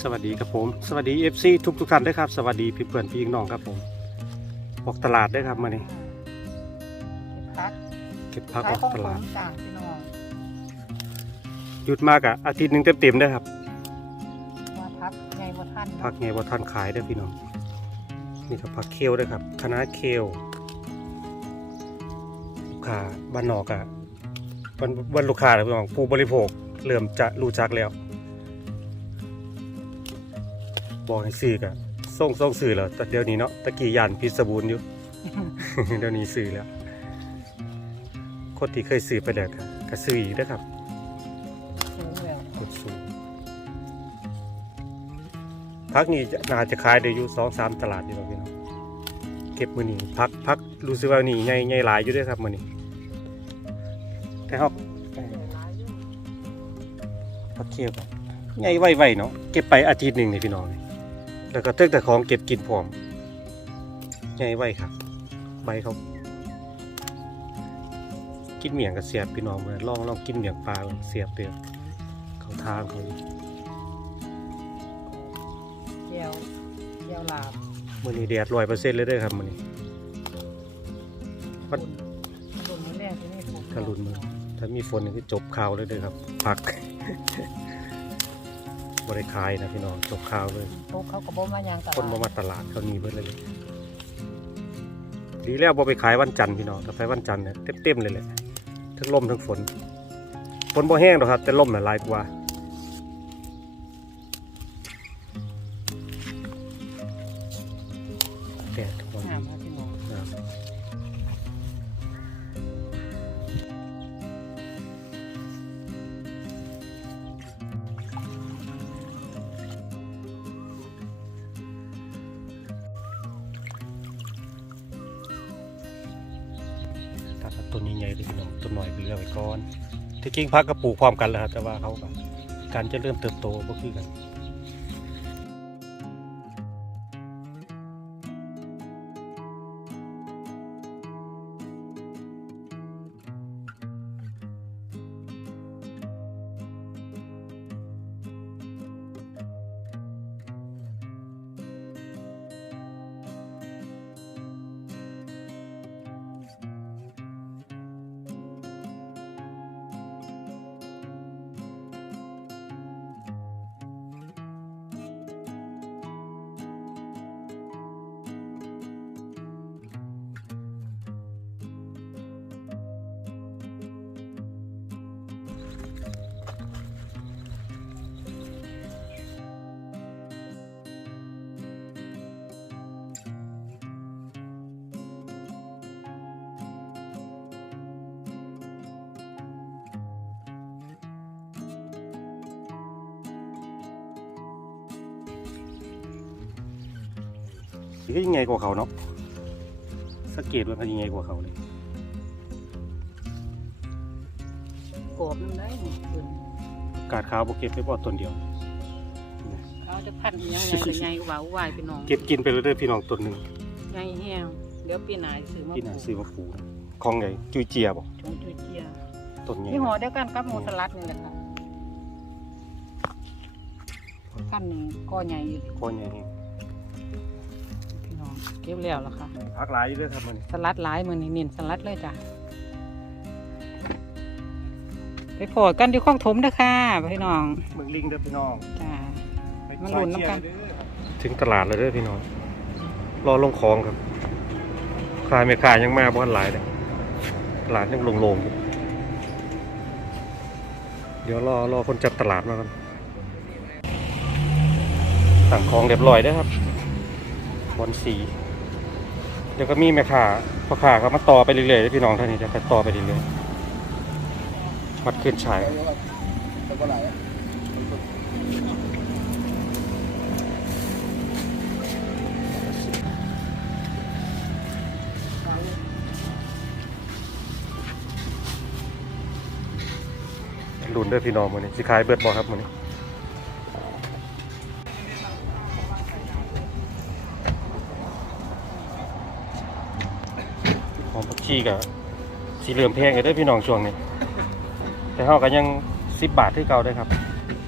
สวัสดีครับผม สวัสดี FC ทุกทุกๆท่านด้วยครับ สวัสดีพี่เพื่อนพี่น้องครับผมออกตลาดด้วยครับมานี่พักเก็บผักขายออกของตผลาดมจ้าพี่น้องหยุดมากอะอาทิตย์หนึ่งเต็มๆได้อครับมาพักไงบ่ทันผักไงว่าท่านขายได้อพี่น้องนี่ครับผักเคียวด้วยครับคณะเคยวลูกค้าบ้านนอกอะวันวันลูกค้าเลยพี่น้องผู้บริโภคเริ่มจะรู้จักแล้ว บอกให้ซื้อกะส่งส่งซื้อแล้วแต่เดี๋ยวนี้เนาะตะกี้ยานพิษบูรณ์อยู่ เดี๋ยวนี้ซื้อแล้ว คนที่เคยซื้อไปแล้วก็ก็ซื้ออีกนะครับซื้อแล้วกดสูงพักนี้จะน่าจะขายได้อยู่สองสามตลาดอยู่แล้วพี่น้องเก็บมือนี้พักพักรู้สึกว่านี่ใหญ่ใหญ่หลายอยู่ด้วยครับมือนี้แต่เขาพักเคียวกันใหญ่ไวๆเนาะเก็บไปอาทิตย์หนึ่งนี่พี่น้องนี่ แล้วก็เตึกแต่ของเก็บกินพร้อมใหญ่ไวครับใบเขากินเหมียงกับเสียบพี่น้องเลยลองลองกินเหมียงปลาเสียบเดียวเขาทางเขาอยู่เจียวเจียวลาบมือนี้แดดร้อยเปอร์เซ็นต์เลยเด้อครับมือนี้วัดรุนมือแรกที่นี่ผมกระลุนมือถ้ามีฝนนี่คือจบข่าวเลยเด้อครับพัก บริขายนะพี่น้องจบข่าวเลยโต๊ะเขาก็บ่มายังตลาดคนมามาตลาดเขานี่เบิดเลยเลยดีแล้วบ่ไปขายวันจันทร์พี่น้องแต่ไปวันจันทร์เนี่ยเต็มๆเลยแหละทั้งลมทั้งฝนฝนบ่แห้งหรอกครับ แต่ลมน่ะหลายกว่าแดดทุกวัน เหลือไว้ก่อนที่จริงพักก็ปลูกพร้อมกันแล้วครับแต่ว่าเขาก็การจะเริ่มเติบโตก็คือกัน นี่ก็ยังไงกว่าเขาเนาะสังเกตว่าเขายังไงกว่าเขาเลยกรอบนั่นได้นี่คุณกาดขาวบเก็บไปบ่ต้นเดียวเขาจะพันอีหยังไงก็ใหญ่กว่าว่ายพี่น้องเก็บกินไปเลยเด้อพี่น้องต้นหนึ่งใหญ่แห้งเดี๋ยวปีหน้าสิซื้อมาพี่นาปลูกซื้อมาปลูกของไงจุยเจียบ่ชงจุยเจียต้นใหญ่นี่ห่อเดียวกันกับหมูสลัดนี่แหละค่ะกันหนึ่งก็ใหญ่อยู่ก้อนใหญ่นี่พี่น้อง เก็บแล้วล่ะค่ะพักหลายอยู่เด้อครับมันสลัดหลายมือนี่เน้นสลัดเลยจ้ะไปโผล่กันที่ข้องถมเด้อค่ะพี่น้องเมืองลิงเด้อพี่น้องจ้าไปมันหลุนน้ำกันถึงตลาดแล้วเด้อพี่น้องรอลงของครับขายไม่ขายยังมาบ่ทันหลายเลยตลาดยังโล่งๆอยู่เดี๋ยวรอรอคนจัดตลาดมากันสั่งของเรียบร้อยเด้อครับบอลสี เดี๋ยวก็มีแม่ค้าพอค้าเขามาต่อไปเรื่อยๆพี่น้องท่านนี้จะไปต่อไปเรื่อยๆวัดขึ้นชายลุนด้วยพี่น้องมือนี้สิขายเบิดบอครับมือนี้ ชีกับสีเหลืองแพงเลยได้พี่น้องช่วงนี้ แต่เฮาก็ยังสิบบาทที่เก่าได้ครับ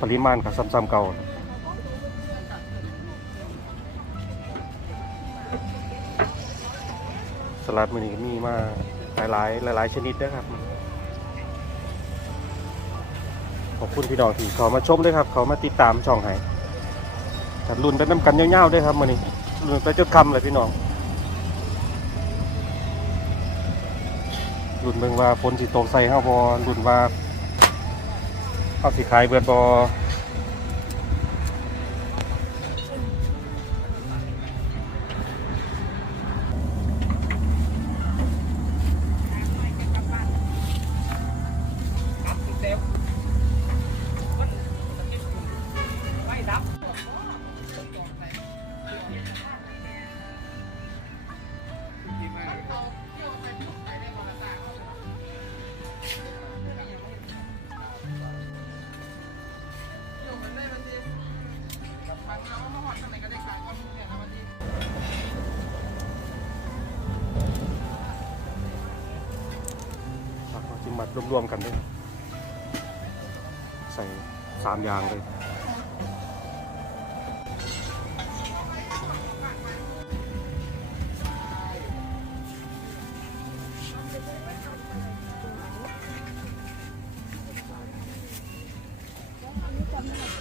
ปริมาณกับซ้ำๆเก่าสลัดมันนี้มีมาหลายๆหลาย ๆ ชนิดนะครับ ขอบคุณพี่น้องที่เขามาชมด้วยครับ เขามาติดตามช่องให้ถัดรุ่นเป็นน้ำกันเงาๆด้วยครับมันนี้รุ่นไปจดคำเลยพี่น้อง รุ่นเบิ่งว่าฝนสิตกใส่เฮาบ่รุ่นว่าเฮาสิขายเบิดบ่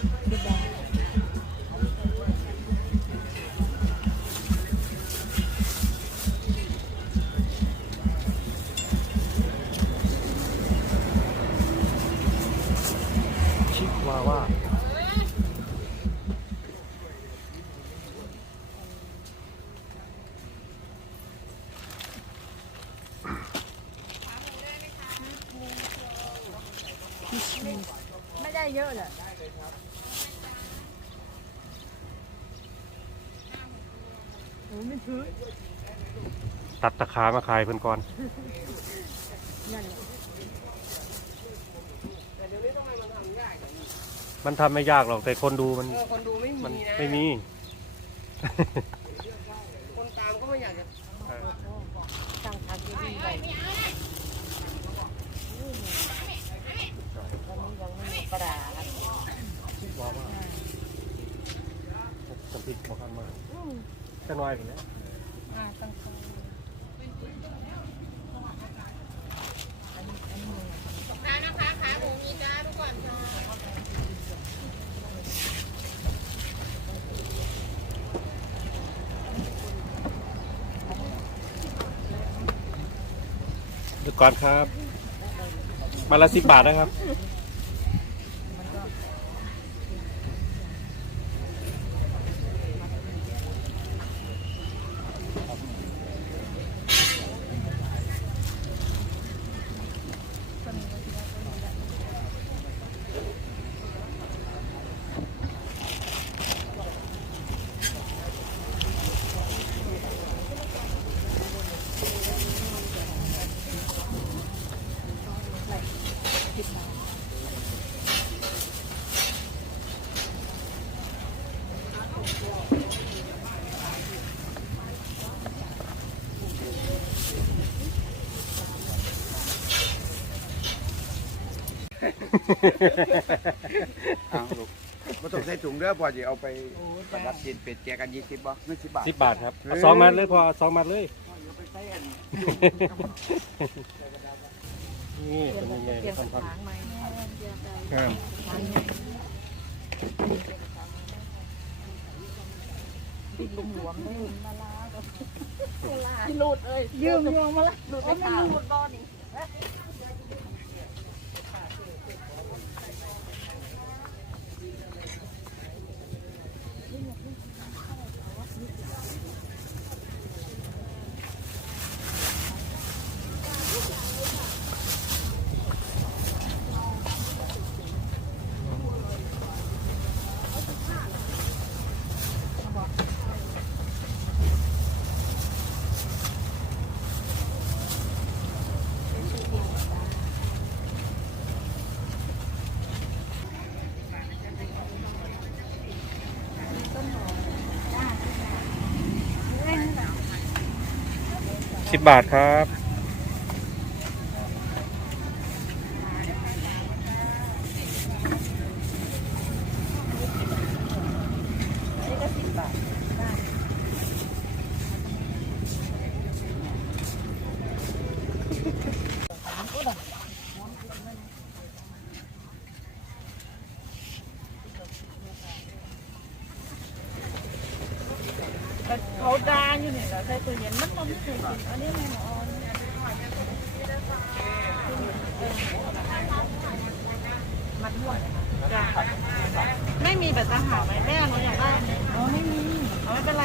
the ตัดตะขามาขายเพิ่นก่อนนั่นแหละมันทำไม่ยากหรอกแต่คนดูมันเออคนดูไม่มันมีนะไม่มี คนตามก็ไม่อยากจะสั่งทำดีๆไปวันนี้ยังไม่มีปลาร้าชิวาว่าสมพิษบอกกันมาแค่น้อยไปแล้ว อ่าตั้งใจอันนี้อันนี้เดี๋ยวก่อนครับมาละสิบบาทนะครับ เอาลูกมาต้องใส่ถุงเด้อพอจะเอาไปประดับกินเป็ดแจกันยี่สิบบ่ไม่สิบบาท สิบบาทครับเอาสองมัดเลยพอเอาสองมัดเลยเอาไปใส่อันนี่เปลี่ยเป็นนยังไงเปลี่ยนคกรัระบถางใหม่ครับติดลุมหลวมได้มาลาก็ที่หลุดเอ้ยยืมยืมมาละหลุดไปข่าวหลุดบอนี่ บาทครับ นี่ก็สิบบาท ดาอยู่นี่เราใส่ตู้เย็นมันมันไม่เคยกินอันนี้ไม่หมอมันม่วนจ้าไม่มีแบบทหารไหมแม่หนูอยากได้อ๋อไม่มีเอาไม่เป็นไร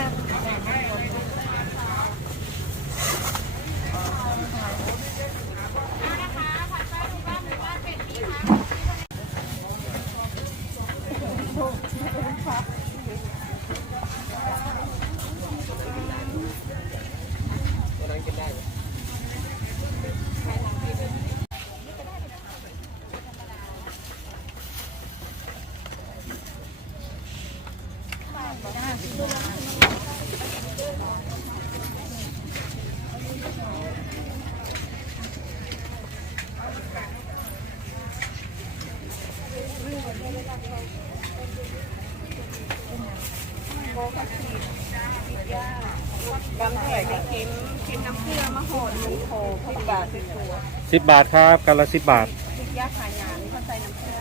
บางแห่ก็กินกินน้ำเกลือมะโหดหมูโคพิบาทตัว สิบบาทครับกันละสิบบาท ติดยาขายานี่เขาใส่น้ำเกลือ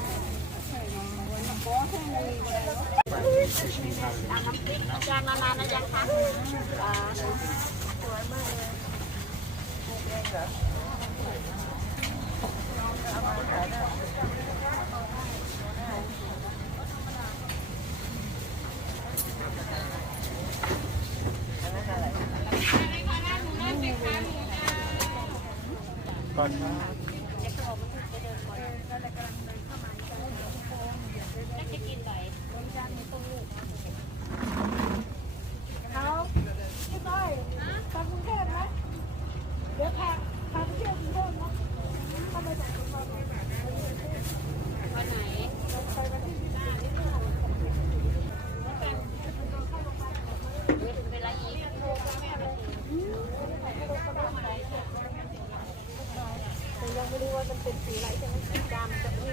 จานนานๆนะยังคะสวยมากเลย เขาพี่ต้อยทำกรุงเทพไหมเดี๋ยวพาพาไปเที่ยวกรุงเทพนะถ้าไปจากกรุงเทพวันไหนไปวันที่สิบห้านี่ค่ะแต่ยังไม่รู้ว่ามันเป็นสีอะไรใช่ไหมสีดำกับนี่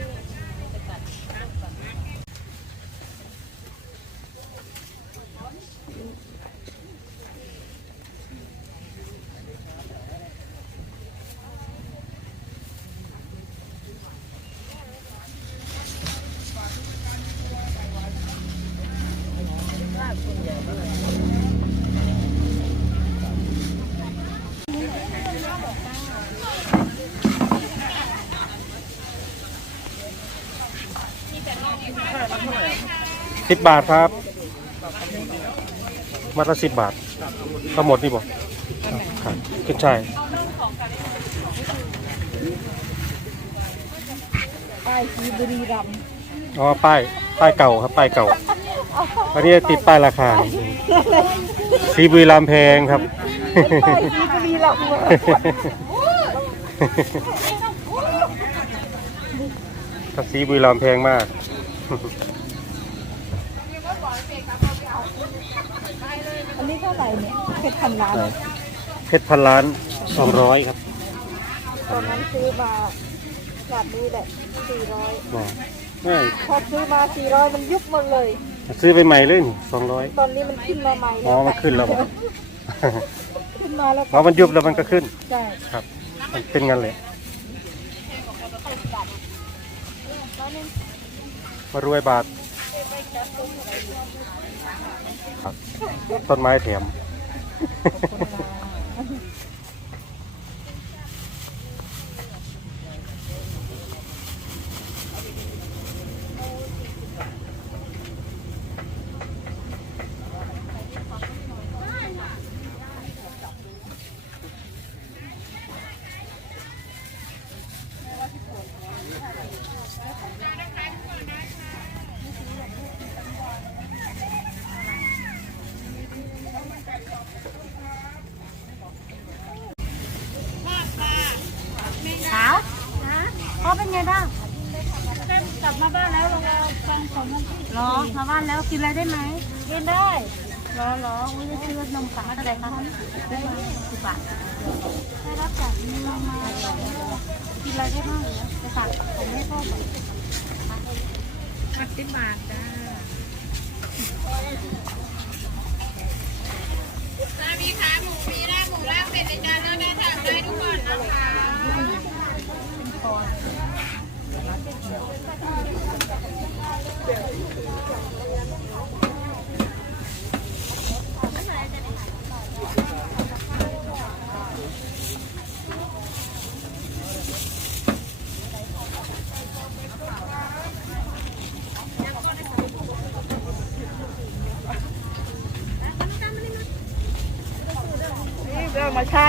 สิบบาทครับมาละสิบบาททั้งหมดนี่บอกครับขึ้นใช่ายป้ายสีบุรีรัมย์อ๋อป้ายป้ายเก่าครับป้ายเก่าอันนี้ติดป้ายราคาสีบุรีรามย์แพงครับ ป้ายสีบุรีรัมย์ถ้าสีบุรีรามย์แพงมาก อันนี้เท่าไหร่เนี่ยเพชรพันล้านเพชรพันล้านสองร้อยครับ ตอนนั้นซื้อมาแบบนี้แหละสี่ร้อยอ๋อไม่พอซื้อมาสี่ร้อยมันยุบหมดเลย ซื้อไปใหม่เลยสองร้อยตอนนี้มันขึ้นมาใหม่อ๋อมันขึ้นแล้วบอกขึ้นมาแล้วเพราะมันยุบแล้วมันก็ขึ้นใช่ครับ มันเป็นงั้นเลยมารวยบาทครับ ต้นไม้แถม สาวพ่อเป็นไงบ้างกลับมาบ้านแล้วเราฟังของมันรอมาบ้านแล้ว กินอะไรได้ไหมกินได้รอรออุ้ยจะซื้อนมฝากอะไรคะได้สิบบาทได้รับจากมีมามากินอะไรได้บ้างจะฝากผมให้พ่อก่อนสิบบาทจ้ามีขาหมูมีลาบหมูลาบเป็ดในจานแล้วได้ถามได้ทุกคนนะคะ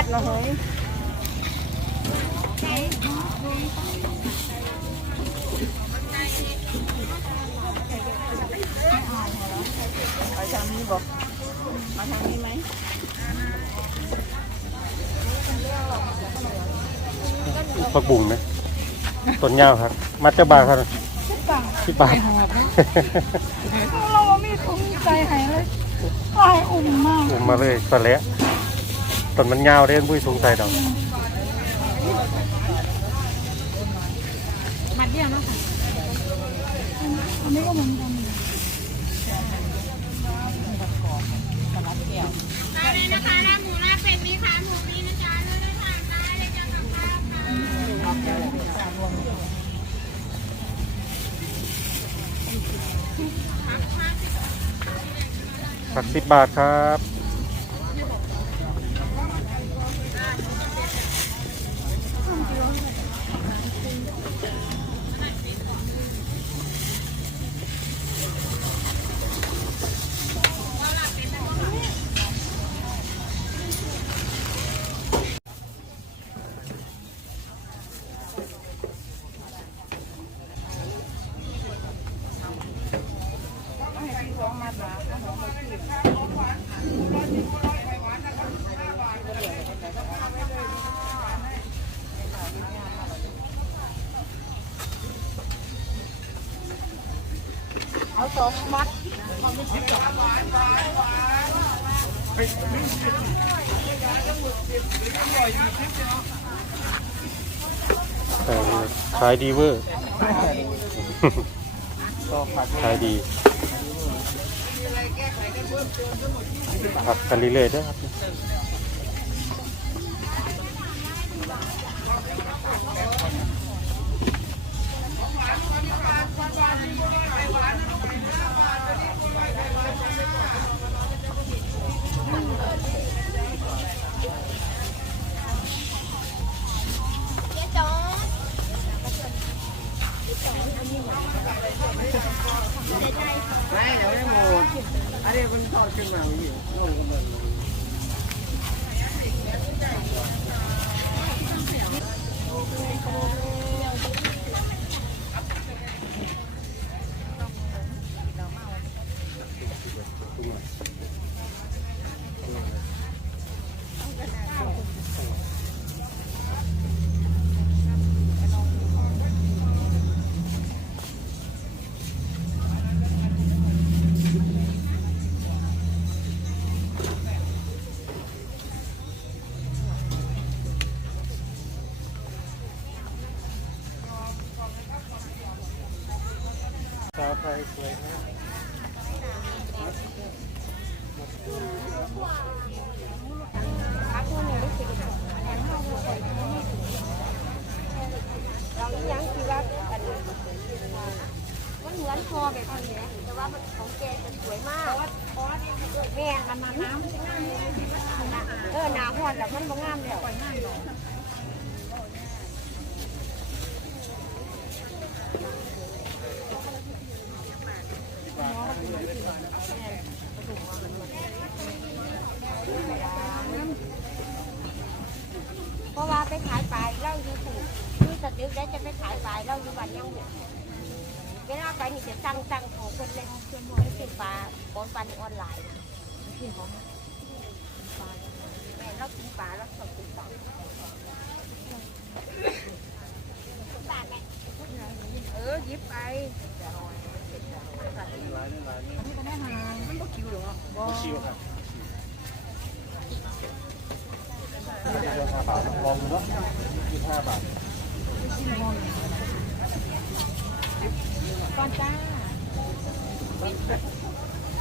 เรมชาติเนาะเฮ้ยไปทางนี้บอกมาทางนี้ไหมผักบุ้งนะต้นยาวครับ มัดเจ้าบาทครับสิบบาทเราไม่คุ้มใจหายเลยตายอุ่มมาก อุ้มมาเลยตอนแรกต้ นมันยาวเด้นบุ้ยสงสัยดอกมัดเดียวเนาะค่ะอันนี้ก็เหมือนกันมาเลยนะคะหน้าหมูหน้าเป็ดมีขาหมูมีนะจ๊ะเลือกทานได้เลยจ้ะกับข้าวค่ะผักสิบบาทครับ เอาสองมัดขายดีเวอร์ขายดีผักกันเรื่อยๆด้วยครับ ไม่เดี๋ยวไม่หมด อันนี้มันทอดขึ้นมาอยู่โอ้ยก็เหมือน สาวไทยสวยมาก เรายังคิดว่าอัน มันเหมือนคอแบบนี้นะแต่ว่ามันของแกจะสวยมากแม่อันนั้นน้ำเออหนาหอดแต่มันบ่งามเลยปล่อยงามหรอ เพราะว่าไปขายปลายเราอยู่ถูกคือสตึกได้จะไปขายปลายเราอยู่บ้านยังบุเวลาไปนี่จะสั่งสั่งของคนเล่นเพื่อนมวยกินปลาบนปัน ออนไลน์นะกินของปลาแม่เรากินปลาเราชอบกินปลาเออยิบไปมันบ่คิวหรอบ่ชิวครับห้าบาทลองดูเนาะยี่ห้าบาทก่อนจ้า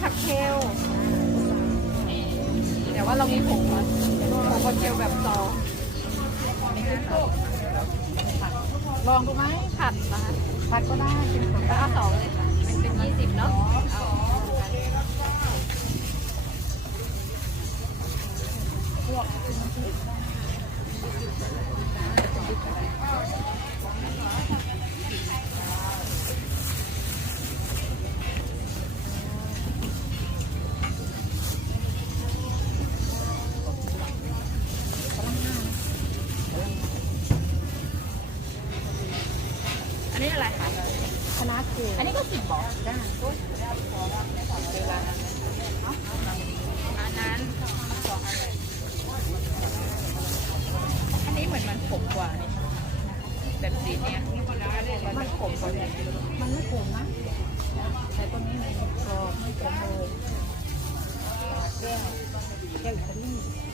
ผักเคลแต่ว่าเรามีผงนะผงผักเคลแบบซอลองดูไหมผัดนะคะผัดก็ได้เป็นผงก็เอาสองเลยค่ะเป็นเป็นยี่สิบเนาะพวก กว่านี่แบบสีเนี้ยมันขมกว่าเนี่ยมันไม่ขมนะแต่ตัวนี้มันกรอบไม่ขมเลยแก้วแก้วอิตา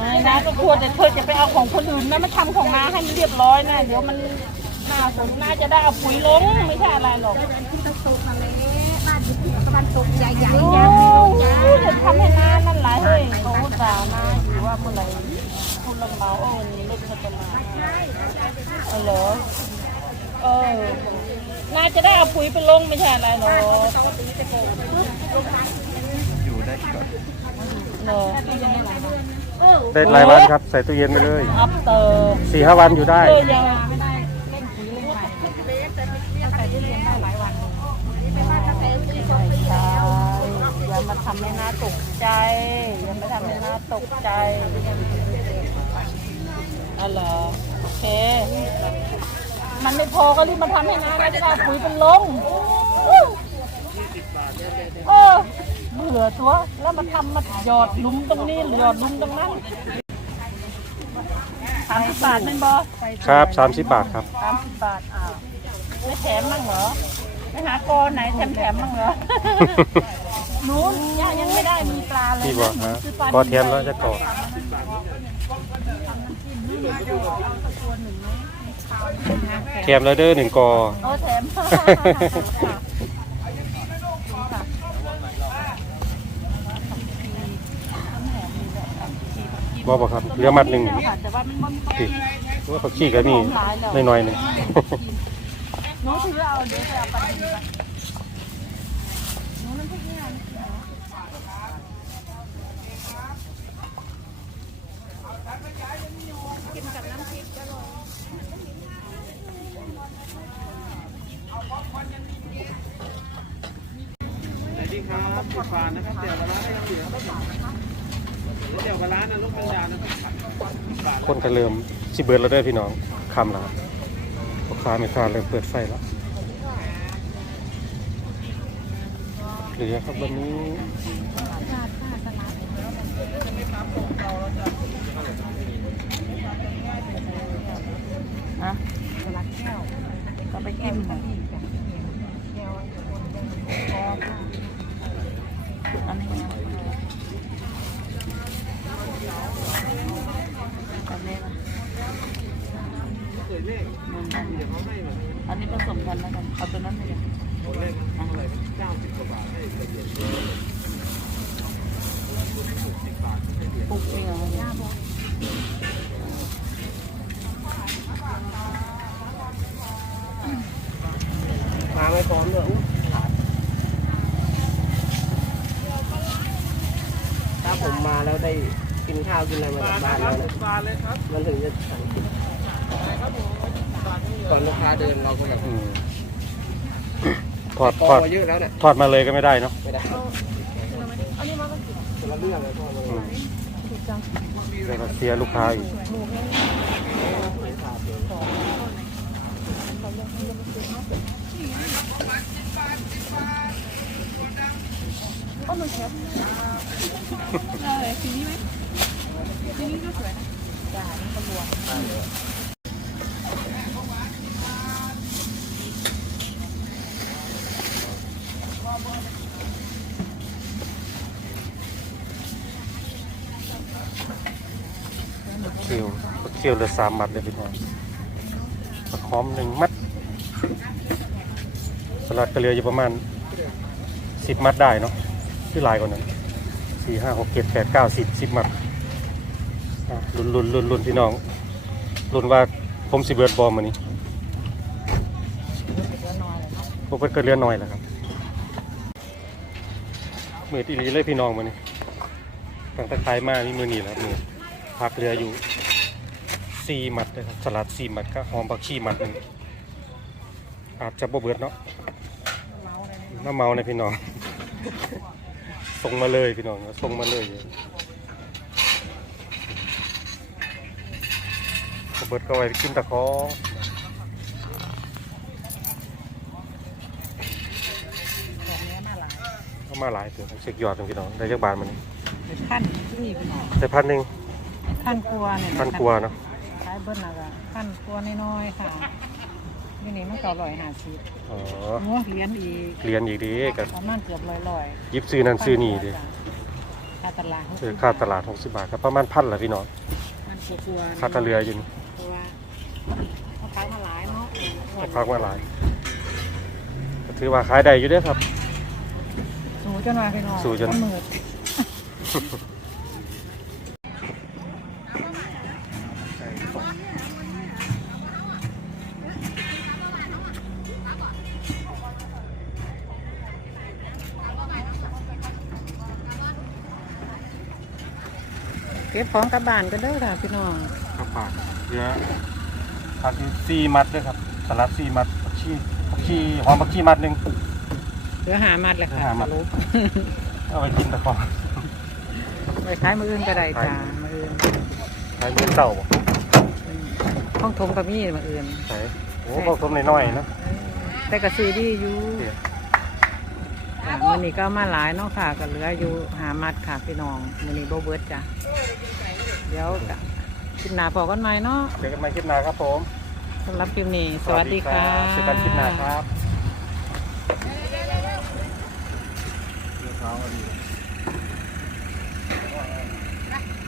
ไม่นะก็ควรแต่เธอจะไปเอาของคนอื่นนะมาทำของน้าให้มันเรียบร้อยนะเดี๋ยวมันหน้าฝนน่าจะได้เอาปุ๋ยลงไม่ใช่อะไรหรอกที่ตะตุกมาเลยบ้านอยู่ที่ตะวันตกใหญ่ใหญ่โอ้ใหญ่ยจะทำให้น้านั่นหลายเฮ้ยเขาด่าน้าอยู่ว่าเมื่อไหร่คุณลงเมาเออนี่รถเขาจะมาเออเหรอเออน่าจะได้เอาปุ๋ยไปลงไม่ใช่อะไรหรอกอยู่ได้ก่อน เนอะได้รายวันครับ ใส่ตู้เย็นไปเลยอัพเตอร์สี่ห้าวันอยู่ได้เออยังไม่ได้เล่นผีเล่นไข่ถ้าใส่ที่เรียนได้หลายวันใช่อย่ามาทำให้น้าตกใจอย่ามาทำให้น้าตกใจอ๋อเหรอโอเค มันไม่พอก็รีบมาทำให้น้าแล้วจะได้ปุ๋ยเป็นลงเออ เบื่อตัวแล้วมาทำมาหยอดหลุมตรงนี้หยอดหลุมตรงนั้นสามสิบบาทเป็นบอครับสามสิบบาทครับสามสิบบาทอ้าวไม่แถมมั่งเหรอไปหากอไหนแถมแถมมั่งเหรอหนูย่ายังไม่ได้มีปลาเลยพี่บอกนะซื้ปลาพอเทียมแล้วจะกรอบเทียมแล้วเด้อหนึ่งกอโอ้แถม บอกบอกครับเหลือมัดหนึ่งแต่ว่ามันมันพี่ว่าเขาขี้ก็มีน้อยๆหนึ่งหนูถือเอาเดี๋ยวจะเอาไปกินไปสวัสดีครับพี่ฟานนะครับเดี๋ยวร้าให้เหลือ ครับคนก็เริ่มสิเบิร์ดแล้วเด้อพี่น้องคำแล้วพ่อค้าแม่ค้าเริ่มเปิดไฟแล้วเหลือครับวันนี้นะก็ไปกินอันนี้นะแบบนี้นะ อันนี้ผสมกันแล้วกัน เอาตัวนั้นเลยปุกเองเหรอมาไม่พร้อมเลยถ้าผมมาแล้วได้กินข้าวกินอะไรมาจากบ้านแล้วนะมันถึงจะสั่ง ตอนลูกค้าเดินเราก็แบบอืมถอดพถอดอเยอะแล้วเนี่ยถอดมาเลยก็ไม่ได้เนาะไม่ได้คนละเรื่องเลยพ่ออืมแล้วก็เสียลูกค้าอีกเคี่ยว จียวเหลือสามมัดเลยพี่น้องมะขอมหนึ่งมัด สลัดก็เหลืออยู่ประมาณสิบมัดได้เนาะที่ลายกว่านั้นสี่ห้าหกเจ็ดแปดเก้าสิบสิบมัดลุนลุนลุนลุนพี่น้องลุนว่าผมสิเบิร์ดบอมมานี้พวกเพิ่นก็เลือน้อยแหละครับมือตีรีเลยพี่น้องมานี้ตั้งแต่ขายมานี่มือหนีแล้วมือพักเรืออยู่ สี่มัดเลยครับสลัดสี่มัดก็หอมผักชีมัดหนึ่งอาจจะบ่เบิดเนาะน้าเมาในยพี่น้องส่งมาเลยพี่น้องส่งมาเลยบ่เบิดก็ไว้กินตะขอเอามาหลายตัวเช็คยอดกันพี่น้องได้จักบาทมันท่านที่นี่พี่น้องได้พันหนึ่งท่านกลัวเนี่ยพันกว่าเนาะ ขายเบิ้ลน่ะก็ท่านกลัวน้อยๆค่ะนี่นี่มันเก่าลอยหาสิบอ๋อโอ้เหรียญอีกเรียนอีกดีกับประมาณเกือบลอยลอยยิบซื้อนั่นซื้อนี่ดิค่าตลาดซื้อค่าตลาด60บาทก็ประมาณพันแหละพี่น้องมันกลัวๆค่าตะเรืออยู่นี่กลัวเขาขายมาหลายเนาะก็พักมาหลายก็ถือว่าขายได้อยู่เด้อครับ สูจนว่าพี่น้องสู้จนมืด ก็บของกลับบ้านกันเด้อค่ะพี่น้องครับปากเรือผักอยู่สี่มัดเด้อครับสลัดสี่มัดผักชีผักชีหอมผักชีมัดหนึ่ง เหลือหามัดเลยค่ะหามัดสรุปเอาไปกินตะขอไปขายมืออื่นก็ได้จ้าขายมืออื่นขายมือเต่าบ่อืมห้องทมก็มีมืออื่นใช่โอ้พวกต้มน้อยๆเนาะเออแต่ก็ซื้อดีอยู่เดี๋ยวค่ะมือนี้ก็เอามาหลายเนาะค่ะก็เหลืออยู่หามัดค่ะพี่น้องมือนี้โบเบิร์ดจ้ะ เดี๋ยวก็คิดหนาพอกันไหมเนาะเจอกันใหม่คลิปหน้าครับผมสำหรับคลิปนี้สวัสดีค่ะเจอกันคลิปหน้าครับ